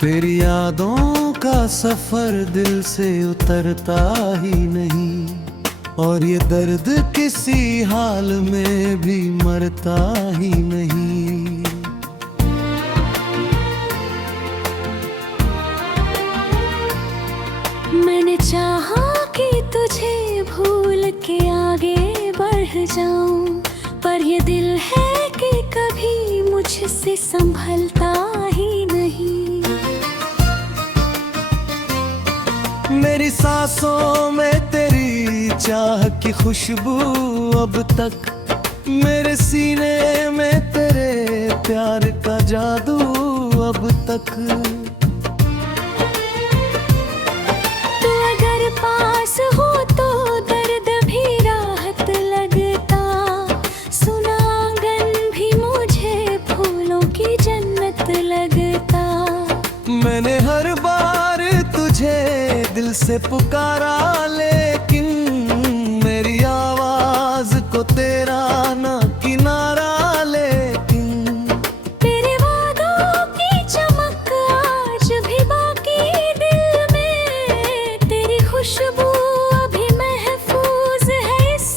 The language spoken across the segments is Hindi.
तेरी यादों का सफर दिल से उतरता ही नहीं, और ये दर्द किसी हाल में भी मरता ही नहीं। मैंने चाहा कि तुझे भूल के आगे बढ़ जाऊं, पर ये दिल है कि कभी मुझसे संभलता ही नहीं। मेरी सांसों में तेरी चाह की खुशबू अब तक, मेरे सीने में तेरे प्यार का जादू अब तक। तू अगर पास हो तो दर्द भी राहत लगता, सुना आंगन भी मुझे फूलों की जन्नत लगता। मैंने हर बार तुझे दिल से पुकारा, लेकिन मेरी आवाज को तेरा ना किनारा। लेकिन तेरे वादों की चमक आज भी बाकी दिल में, तेरी खुशबू अभी महफूज है इस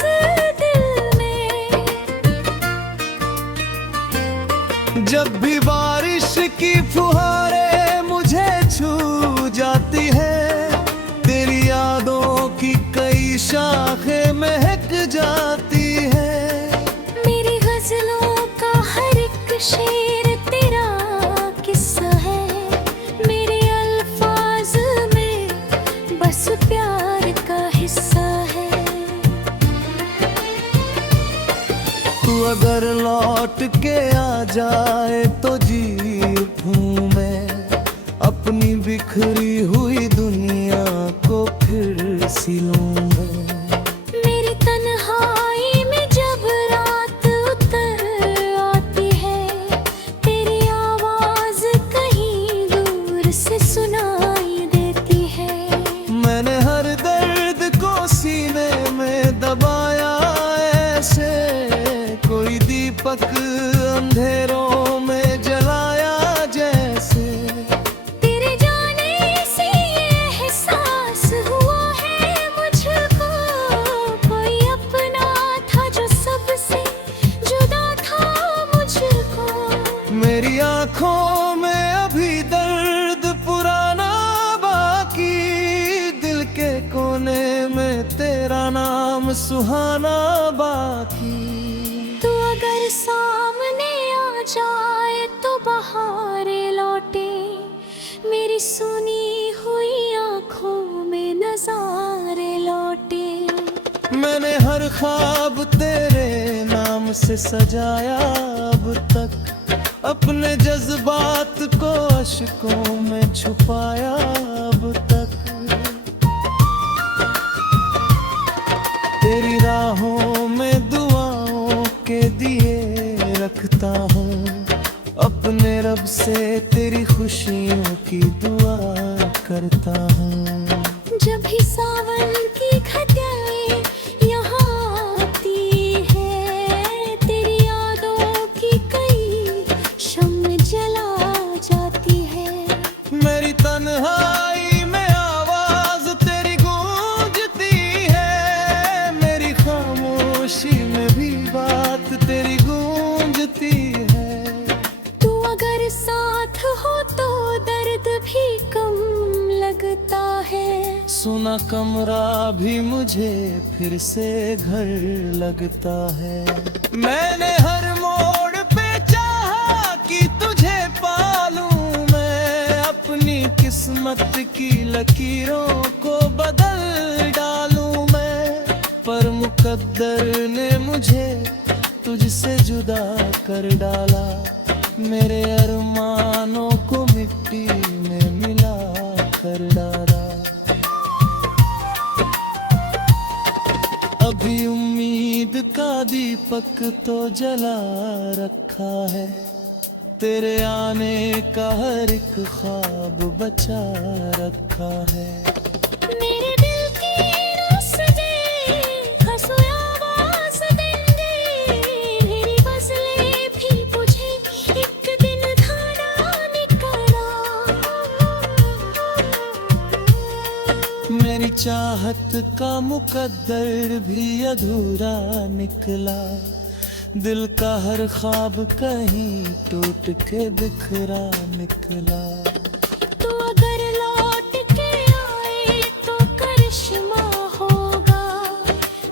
दिल में। जब भी बारिश की फुहारें मुझे छू जाती है, तेरी यादों की कई शाखें महक जाती है। मेरी गजलों का हर एक शेर तेरा किस्सा है, मेरे अल्फाज में बस प्यार का हिस्सा है। तू अगर लौट के आ जाए तो जी उठूं मैं, अपनी बिखरी हुई दुनिया को फिर सिलूंगा। मेरी तन्हाई में जब रात उतर आती है, तेरी आवाज कहीं दूर से सुनाई देती है। मैंने हर दर्द को सीने में दबाया ऐसे, कोई दीपक अंधेरों में जलाया जैसे। तेरे जाने से ये एहसास हुआ है मुझको, कोई अपना था जो सबसे जुदा था मुझको। मेरी आंखों में अभी दर्द पुराना बाकी, दिल के कोने में तेरा नाम सुहाना बाकी। तू अगर सामने आ जाए तो बहारें लौटे, मेरी सुनी हुई आंखों में नजारे लौटे। मैंने हर ख्वाब तेरे नाम से सजाया अब तक, अपने जज्बात को अश्कों में छुपाया अब तक। तेरी राहों में दुआओं के दिए रखता हूँ, अपने रब से तेरी खुशियों की दुआ करता हूँ। जब भी सावन की घटाएं यहाँ आती है, तेरी यादों की कई शम्म जला जाती है। मेरी तन्हाई में आवाज तेरी गूंजती है, मेरी खामोशी में भी बात तेरी गूंजती है। तू अगर साथ हो तो दर्द भी कम लगता है, सुना कमरा भी मुझे फिर से घर लगता है। मैंने हर मोड़ पे चाहा कि तुझे पालूं मैं, अपनी किस्मत की लकीरों को बदल डालूं मैं, पर मुकद्दर ने मुझे तुझसे जुदा कर डाला, मेरे अरमानों को मिट्टी में मिला कर डाला। अभी उम्मीद का दीपक तो जला रखा है, तेरे आने का हर एक ख्वाब बचा रखा है। मेरे दिल की रस्ते खसों आवाज देंगे, मेरी गजलें भी मुझे एक दिन चाहत का मुकद्दर भी अधूरा निकला। दिल का हर ख्वाब कहीं टूट के बिखरा निकला। तो अगर लौट के आए तो करिश्मा होगा,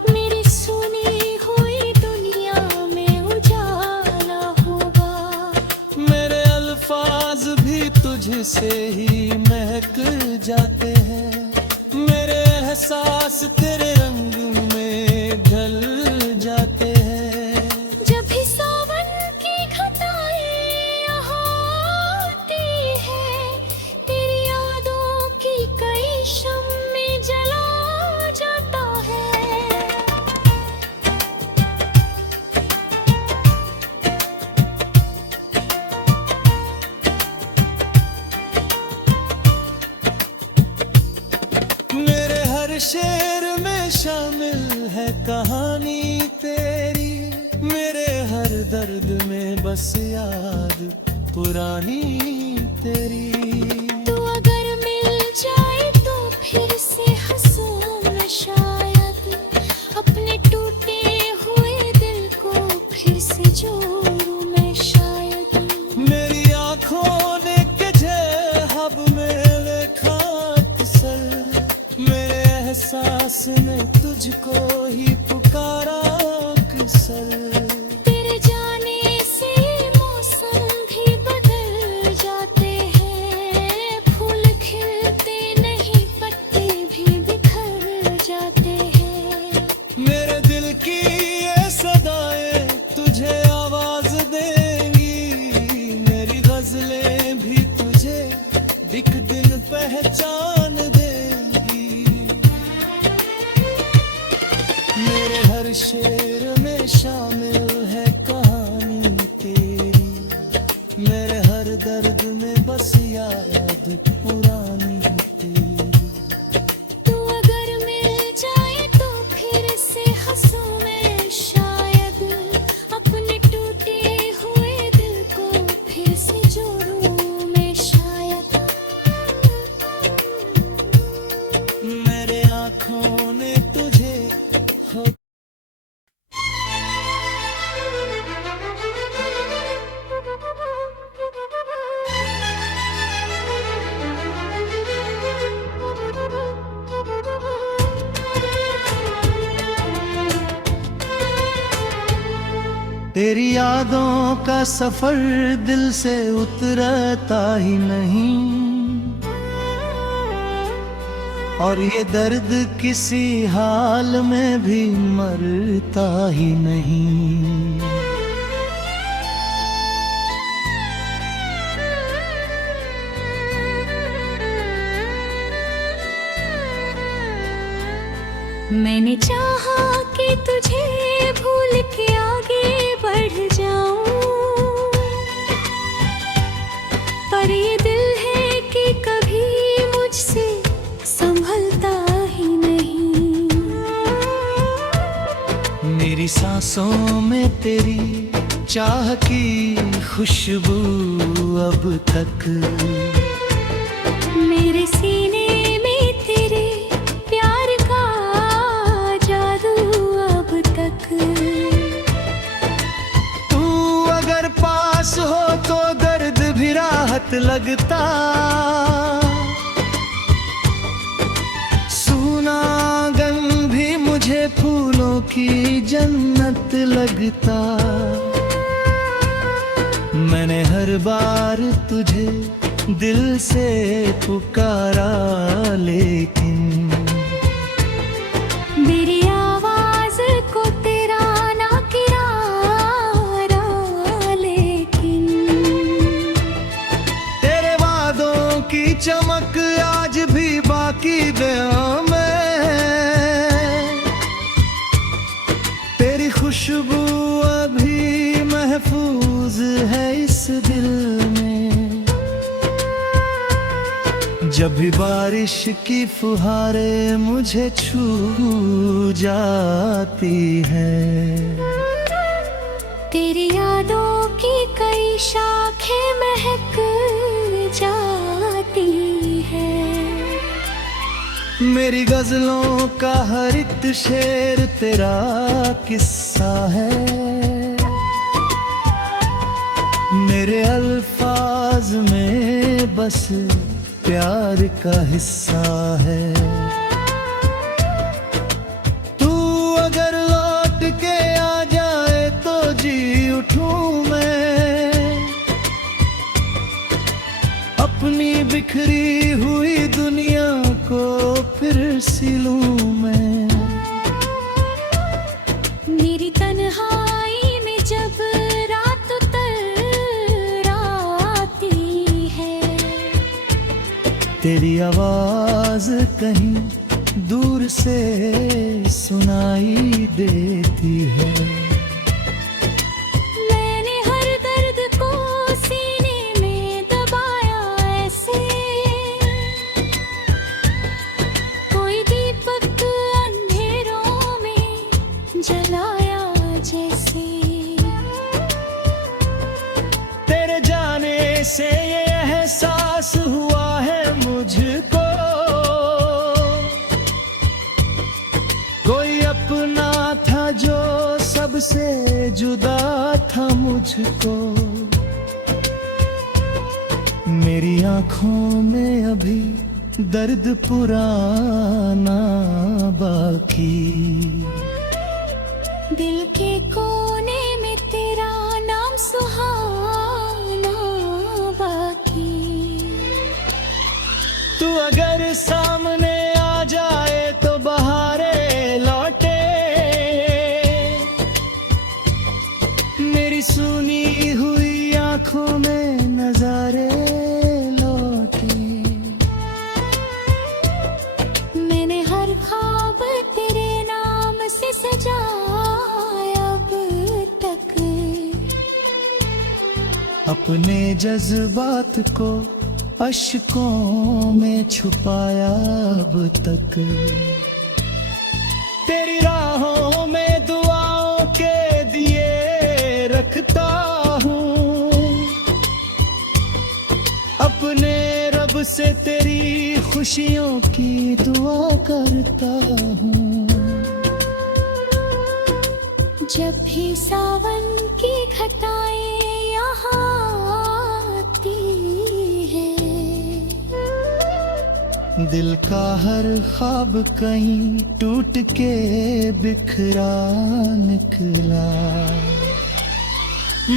मेरी सुनी हुई दुनिया में उजाला होगा। मेरे अल्फाज भी तुझसे ही महक जाते हैं, मेरे एहसास तेरे रंग में ढल जाते हैं। जब भी सावन की घटाएं यहाँ आती है, तेरी यादों की कई शम्मे जला जाता है। मेरे हर शेर में शामिल है कहानी तेरी, मेरे हर दर्द में बस याद पुरानी तेरी। तो अगर मिल जाए तो फिर से हंसूं मैं शायद, अपने टूटे हुए दिल को फिर से जोड़ूं मैं शायद। मेरी आंखों ने जहब में देखा अक्सर, मेरे एहसास ने तुझको ही पुकारा अक्सर। तेरे जाने से मौसम भी बदल जाते हैं, फूल खिलते नहीं पत्ते भी बिखर जाते हैं। मेरे दिल की ये सदाएं तुझे आवाज देंगी, मेरी गजलें भी तुझे एक दिन पहचान देंगी। मेरे हर शेर में शामिल है कहानी तेरी, मेरे हर दर्द में बस याद पुरानी तेरी। तो अगर मिल जाए तो फिर से हंसूं मैं शायद, अपने टूटे हुए दिल को फिर से जोड़ूं मैं शायद। मेरे आँखों ने तुझे हो तेरी यादों का सफर दिल से उतरता ही नहीं, और ये दर्द किसी हाल में भी मरता ही नहीं। मैंने चाहा कि तुझे भूल के आगे बढ़ जाऊं, पर ये दिल है कि कभी मुझसे संभलता ही नहीं। मेरी सांसों में तेरी चाह की खुशबू अब तक, मेरे सीने में तेरे प्यार का जादू अब तक। तू अगर पास हो तो दर्द भी राहत लगता, सूना आंगन भी मुझे फूलों की जन्नत लगता। मैंने हर बार तुझे दिल से पुकारा, लेकिन मेरी आवाज को तेरा ना किरारा, लेकिन तेरे वादों की चमक आज भी बाकी दिलों में, तेरी खुशबू अभी महफूज है इस दिल में। जब भी बारिश की फुहारें मुझे छू जाती हैं, तेरी यादों की कई शाखें महक जाती है। मेरी गजलों का हर एक शेर तेरा किस्सा है, मेरे अल्फाज में बस प्यार का हिस्सा है। तू अगर लौट के आ जाए तो जी उठूं मैं, अपनी बिखरी हुई दुनिया को फिर सिलूं मैं। मेरी तन्हाई में जब रात उतर आती है, तेरी आवाज कहीं दूर से सुनाई देती है। मैंने हर दर्द को सीने में दबाया ऐसे, कोई दीपक अंधेरों में जलाया जैसे। तेरे जाने से ये एहसास हुआ है मुझको, कोई अपना था जो सबसे जुदा था मुझको। मेरी आंखों में अभी दर्द पुराना बाकी, दिल के कोने में तेरा नाम सुहाना बाकी। तू अगर सामने आ जाए तो बहारे लौटे, मेरी सुनी हुई आंखों में नजारे लौटे। मैंने हर ख्वाब तेरे नाम से सजाया अब तक, अपने जज्बात को अश्कों में छुपाया अब तक। तेरी राहों में दुआओं के दिए रखता हूँ, अपने रब से तेरी खुशियों की दुआ करता हूँ। जब भी सावन की घटाएं यहाँ आती है, दिल का हर ख्वाब कहीं टूट के बिखरा निकला।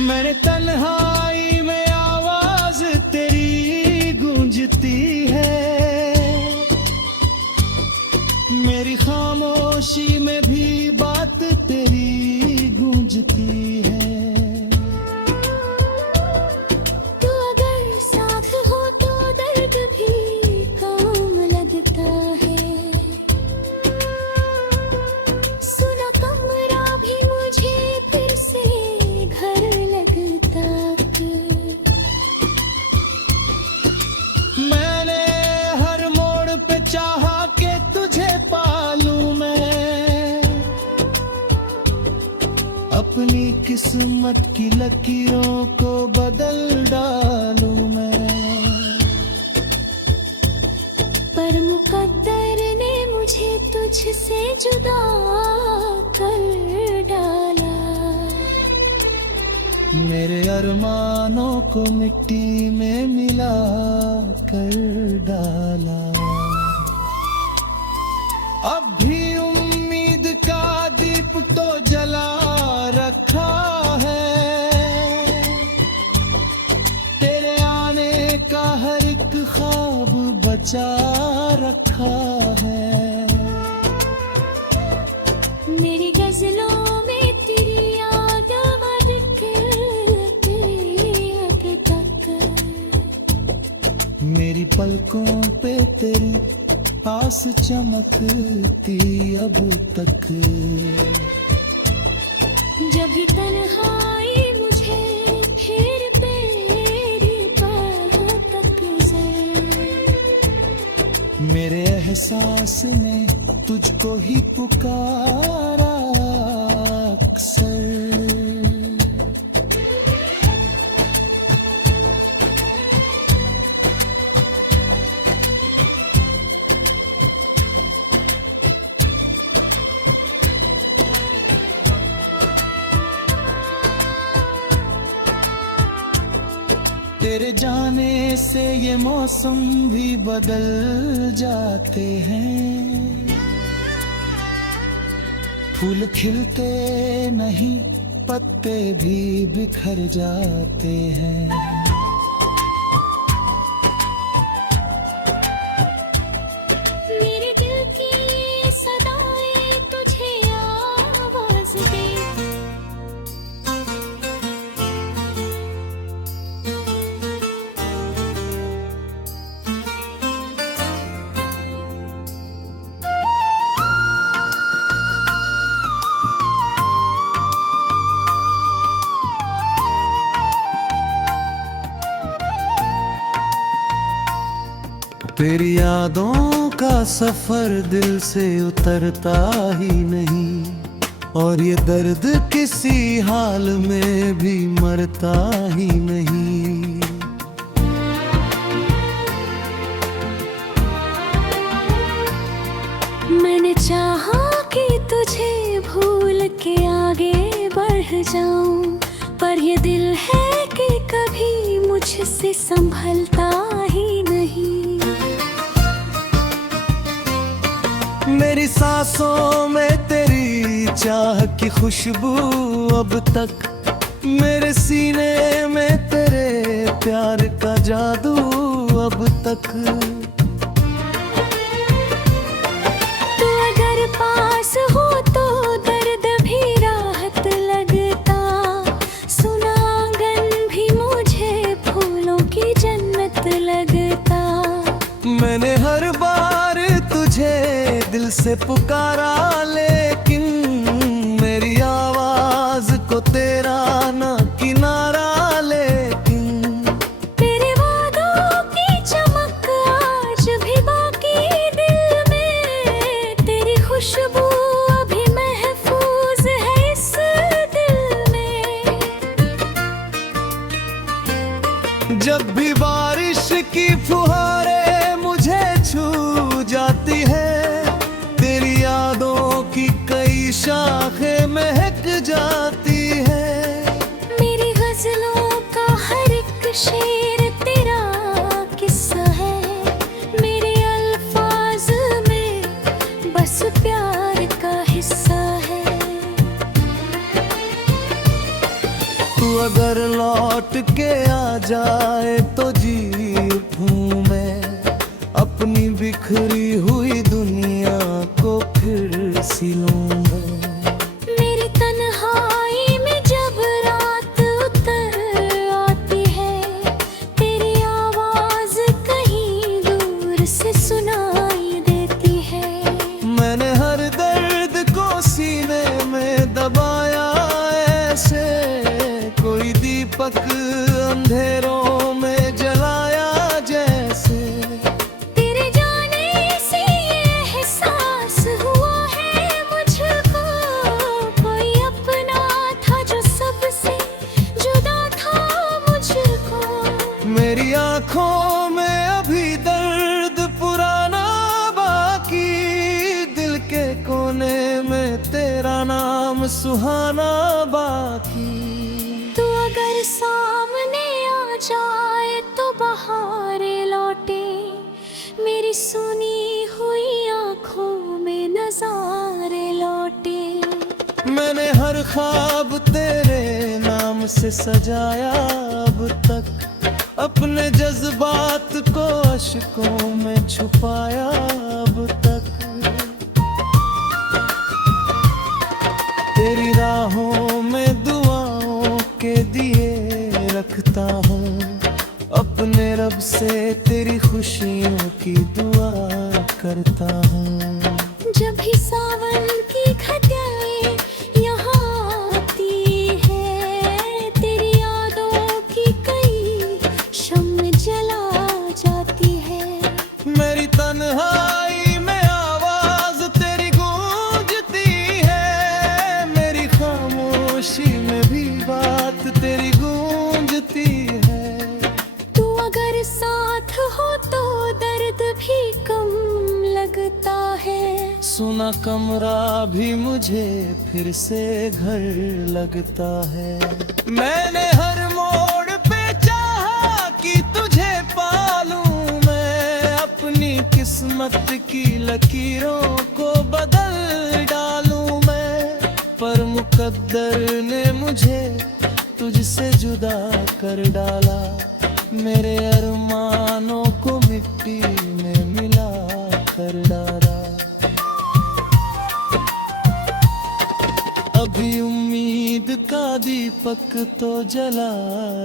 मैंने तन्हाई में आवाज तेरी गूंजती है, मेरी खामोशी में भी बात तेरी गूंजती है। तू अगर साथ हो तो दर्द भी काम लगता है, सुना कमरा भी मुझे फिर से घर लगता। मैंने हर मोड़ पे चाहा कि तुझे पालूं मैं, अपनी किस्मत की लकीरों को बदल डालूं मैं। पर मुकद्दर ने मुझे तुझसे जुदा कर डाला, मेरे अरमानों को मिट्टी में मिला कर डाला। अब भी उम्मीद का दीप तो जला रखा है, तेरे आने का हर एक ख्वाब बचा रखा है। मेरी गजलों में तेरी याद अब तक, मेरी पलकों पे तेरी आस चमकती अब तक। जब भी तन्हाई मुझे फिर तेरी बात मेरे एहसास ने तुझको ही पुकारा अक्सर। तेरे जाने से ये मौसम भी बदल जाते हैं, फूल खिलते नहीं, पत्ते भी बिखर जाते हैं। मेरे दिल की ये सदाएं तुझे आवाज दे, तेरी यादों का सफर दिल से उतरता ही नहीं, और ये दर्द किसी हाल में भी मरता ही नहीं। मैंने चाहा कि तुझे भूल के आगे बढ़ जाऊं, पर ये दिल है कि कभी मुझसे संभलता ही नहीं। मेरी सांसों में तेरी चाह की खुशबू अब तक, मेरे सीने में तेरे प्यार का जादू अब तक। तू अगर पास हो तो दर्द भी राहत लगता, सुना आंगन भी मुझे फूलों की जन्नत लगता। मैंने हर बार तुझे दिल से पुकारा, लेकिन मेरी आवाज को तेरा ना किनारा। लेकिन तेरे वादों की चमक आज भी बाकी दिल में, तेरी खुशबू अभी महफूज है इस दिल में। जब भी बारिश की फुहारें मुझे छू जाती है, तेरी यादों की कई शाखें महक जाती है। मेरी गजलों का हर एक शेर तेरा किस्सा है, मेरे अल्फाज में बस प्यार का हिस्सा है। तू अगर लौट के आ जाए तो जी उठूं मैं, अपनी बिखरी हुई दुनिया को फिर सिलूंगा। मेरी तन्हाई में जब रात उतर आती है, तेरी आवाज कहीं दूर से सुनाई देती है। मैंने हर दर्द को सीने में दबाया ऐसे, कोई दीपक अंधेरों में जलाया जैसे। तेरे जाने से ये एहसास हुआ है मुझको, कोई अपना था जो सबसे जुदा था मुझको। मेरी आंखों में अभी दर्द पुराना बाकी, दिल के कोने में तेरा नाम सुहाना बाकी। तू अगर सामने आ जाए तो बहारें लौटे, मेरी सुनी हुई आंखों में नजारे लौटे। मैंने हर ख्वाब तेरे नाम से सजाया अब तक, अपने जज्बात को अश्कों में छुपाया अब तक। तेरी राहों में दुआओं के दिए रखता हूँ, अपने रब से तेरी खुशियों की दुआ करता हूँ। जब भी सावन की घटाएं यहाँ आती है, तेरी यादों की कई शम्म जला जाती है। मेरी तन्हाई में आवाज तेरी गूंजती है, मेरी खामोशी में भी बात तेरी गूंजती है। तू अगर साथ हो तो दर्द भी कम लगता है, सुना कमरा भी मुझे फिर से घर लगता है। मैंने हर मोड़ पे चाहा कि किस्मत की लकीरों को बदल डालूं मैं, पर मुकद्दर ने मुझे तुझसे जुदा कर डाला। मेरे अरमानों को मिट्टी में मिला कर डाला। अभी उम्मीद का दीपक तो जला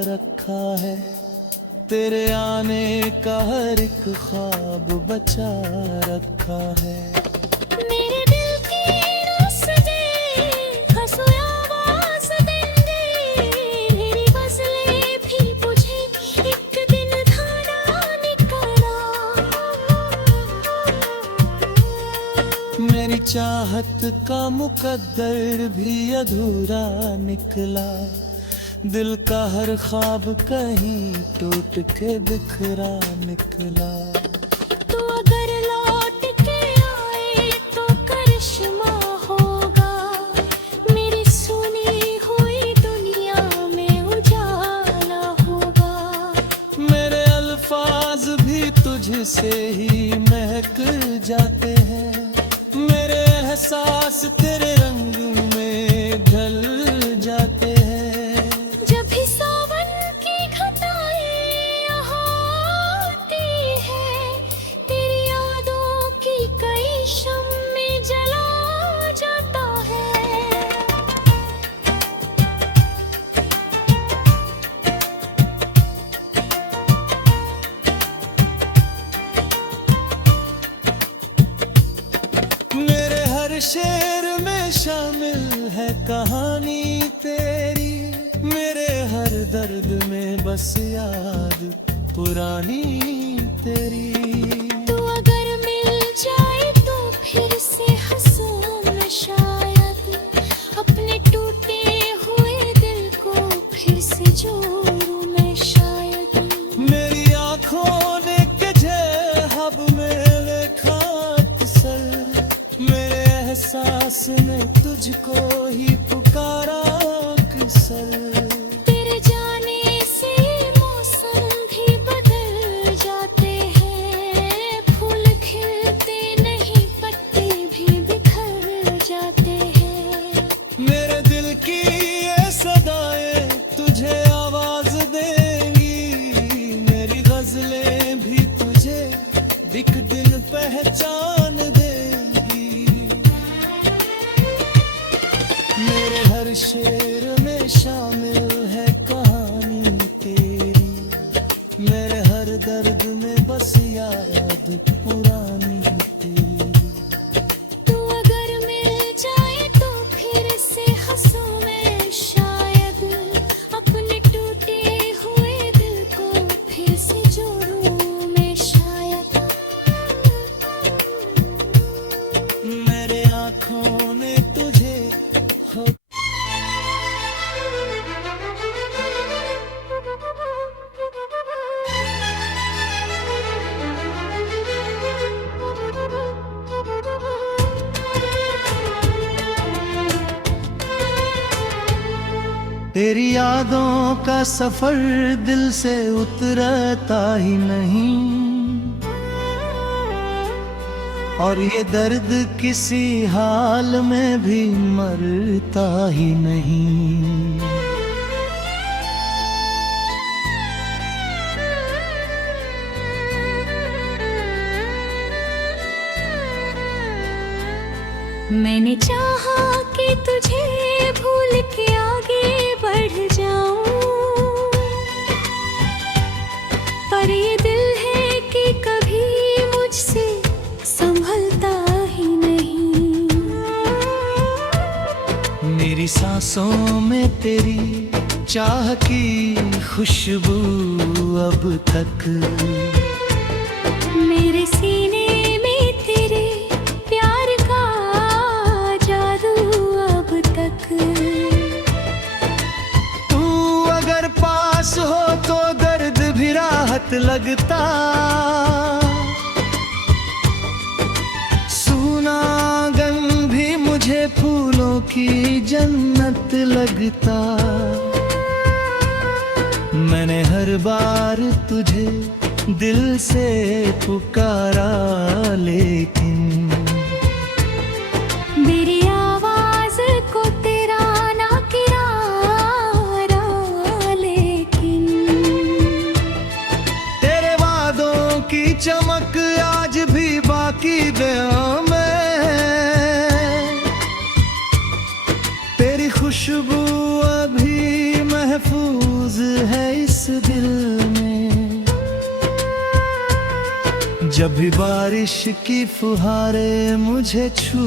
रखा है, तेरे आने का हर एक ख्वाब बचा रखा है। मेरे दिल की रस्ते हंसो आवाज़ देंगे, मेरी गज़लें भी मुझे एक दिन गाना निकला। मेरी चाहत का मुकद्दर भी अधूरा निकला। दिल का हर ख्वाब कहीं टूट के बिखरा निकला। तू अगर लौट के आए तो करिश्मा होगा, मेरी सुनी हुई दुनिया में उजाला होगा। मेरे अल्फाज भी तुझसे ही महक जाते हैं, मेरे एहसास तेरे रंग में ढल जाते हैं। जब भी सावन की घटाएं यहाँ आती है, तेरी यादों की कई शम्में जला जाता है। मेरे हर शेर में शामिल है कहानी तेरी, मेरे हर दर्द में बस याद पुरानी तेरी। तू अगर मिल जाए तो फिर से हंसूं मैं शायद, अपने टूटे हुए दिल को फिर से जोड़ूं मैं शायद। मेरी आँखों ने तुझे हब में लिखा अक्सर, मेरे एहसास ने तुझको ही पुकारा अक्सर। तेरे जाने से मौसम भी बदल जाते हैं, फूल खिलते नहीं पत्ते भी बिखर जाते हैं। मेरे दिल की ये सदाएं तुझे आवाज देंगी, मेरी गजलें भी तुझे एक दिन पहचान देंगी। मेरे हर शेर में शामिल है कहानी तेरी, मेरे हर दर्द में बस याद पुरानी तेरी। तू अगर मिल जाए तो फिर से हंसूं मैं शायद, अपने टूटे हुए दिल को फिर से जोड़ूं मैं शायद। मेरे आँखों ने तुझे हो तेरी यादों का सफर दिल से उतरता ही नहीं, और ये दर्द किसी हाल में भी मरता ही नहीं। मैंने चाहा कि तुझे भूल के आगे बढ़ जाऊं, पर ये दिल है कि कभी मुझसे संभलता ही नहीं। मेरी सांसों में तेरी चाह की खुशबू अब तक, मेरे सीने में तेरे प्यार का जादू अब तक। तू अगर पास हो तो दर्द भी राहत लगता, सूना आंगन भी मुझे फूलों की जन्नत लगता। मैंने हर बार तुझे दिल से पुकारा लेकिन मेरी आवाज को तेरा ना किरारा लेकिन तेरे वादों की चमक आज भी बाकी गया मैं, तेरी खुशबू अभी महफूज है इस दिल में। जब भी बारिश की फुहारें मुझे छू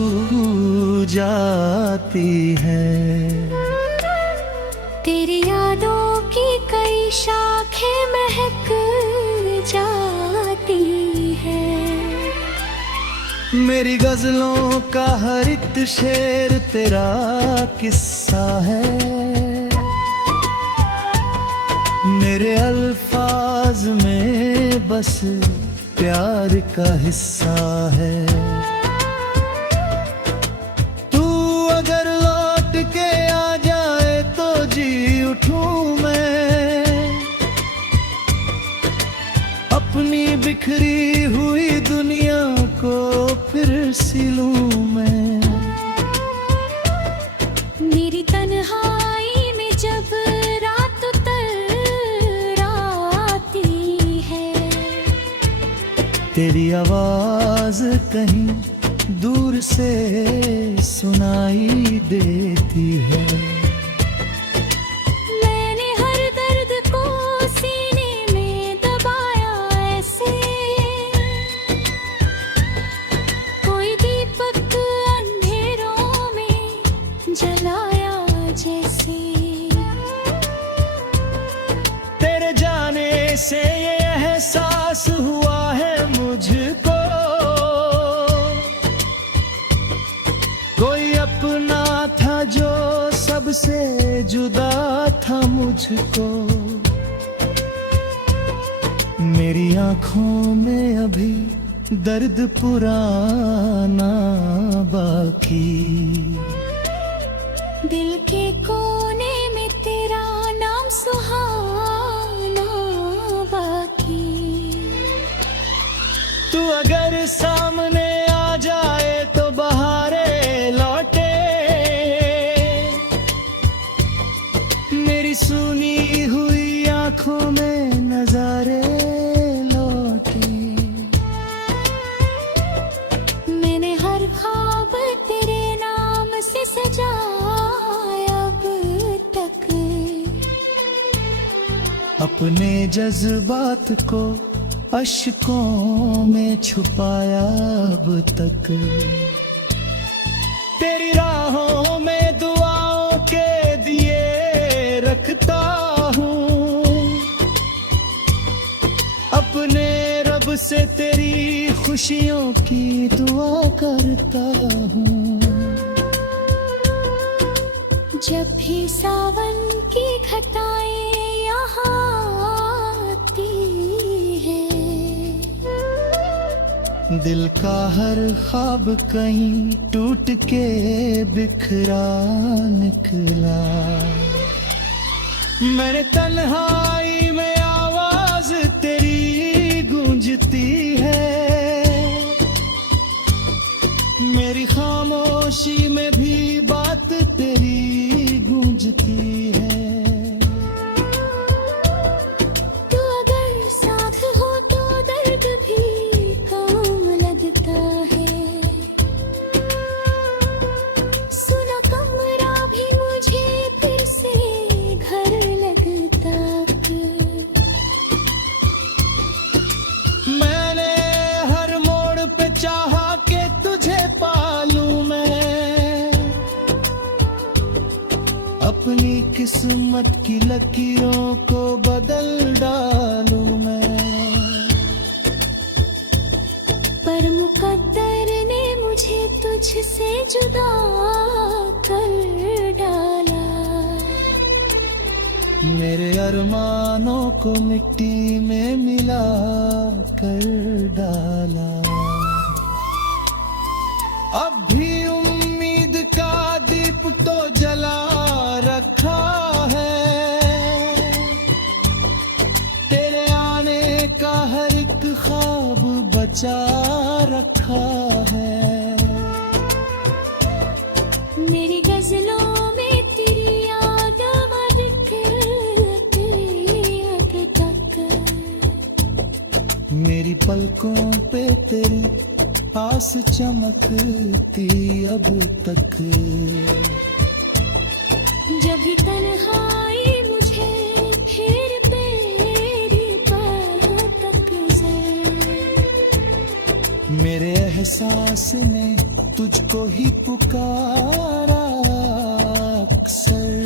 जाती है, तेरी यादों की कई शाखें महक जाती है। मेरी गजलों का हर एक शेर तेरा किस्सा है, मेरे अल्फाज में बस प्यार का हिस्सा है। तू अगर लौट के आ जाए तो जी उठूं मैं, अपनी बिखरी हुई दुनिया को फिर सिलूं मैं। मेरी तन्हाई में जब रात उतर आती है, तेरी आवाज कहीं दूर से सुनाई देती है। मैंने हर दर्द को सीने में दबाया ऐसे, कोई दीपक अंधेरों में जलाया जैसे। तेरे जाने से ये एहसास हुआ है मुझको, कोई अपना था जो सबसे जुदा था मुझको। मेरी आंखों में अभी दर्द पुराना बाकी, दिल के कोने में तेरा नाम सुहाना बाकी। तू अगर सामने आ जाए तो बहारे लौटे, मेरी सुनी हुई आंखों में नजारे लौटे। मैंने हर ख्वाब तेरे नाम से सजाया अब तक, अपने जज्बात को अश्कों में छुपाया अब तक। तेरी राहों में दुआओं के दिए रखता हूँ, अपने रब से तेरी खुशियों की दुआ करता हूँ। जब भी सावन की घटाएं यहाँ आती है, दिल का हर ख्वाब कहीं टूट के बिखरा निकला। मैंने तन्हाई में आवाज तेरी गूंजती है, मेरी खामोशी में भी बात तेरी गूंजती है। तू अगर साथ हो तो दर्द भी कम लगता है, सुना कमरा भी मुझे फिर से घर लगता। मैंने हर मोड़ पे चाहा कि तुझे पालूं मैं, अपनी किस्मत की लकीरों को बदल डालूं मैं। पर मुकद्दर ने मुझे तुझसे जुदा कर डाला, मेरे अरमानों को मिट्टी में मिला कर डाला। अब भी उम्मीद का दीप तो जला रखा है, तेरे आने का हर बचा रखा है। मेरी गजलों में तेरी याद अब तक। मेरी पलकों पे तेरी आस चमकती अब तक। जब भी तन्हाई मुझे फिर तेरी तक मेरे एहसास ने तुझको ही पुकारा अक्सर।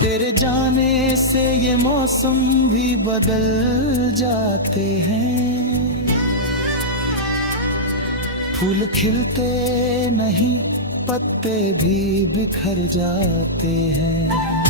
तेरे जाने से ये मौसम भी बदल जाते हैं। फूल खिलते नहीं, पत्ते भी बिखर जाते हैं।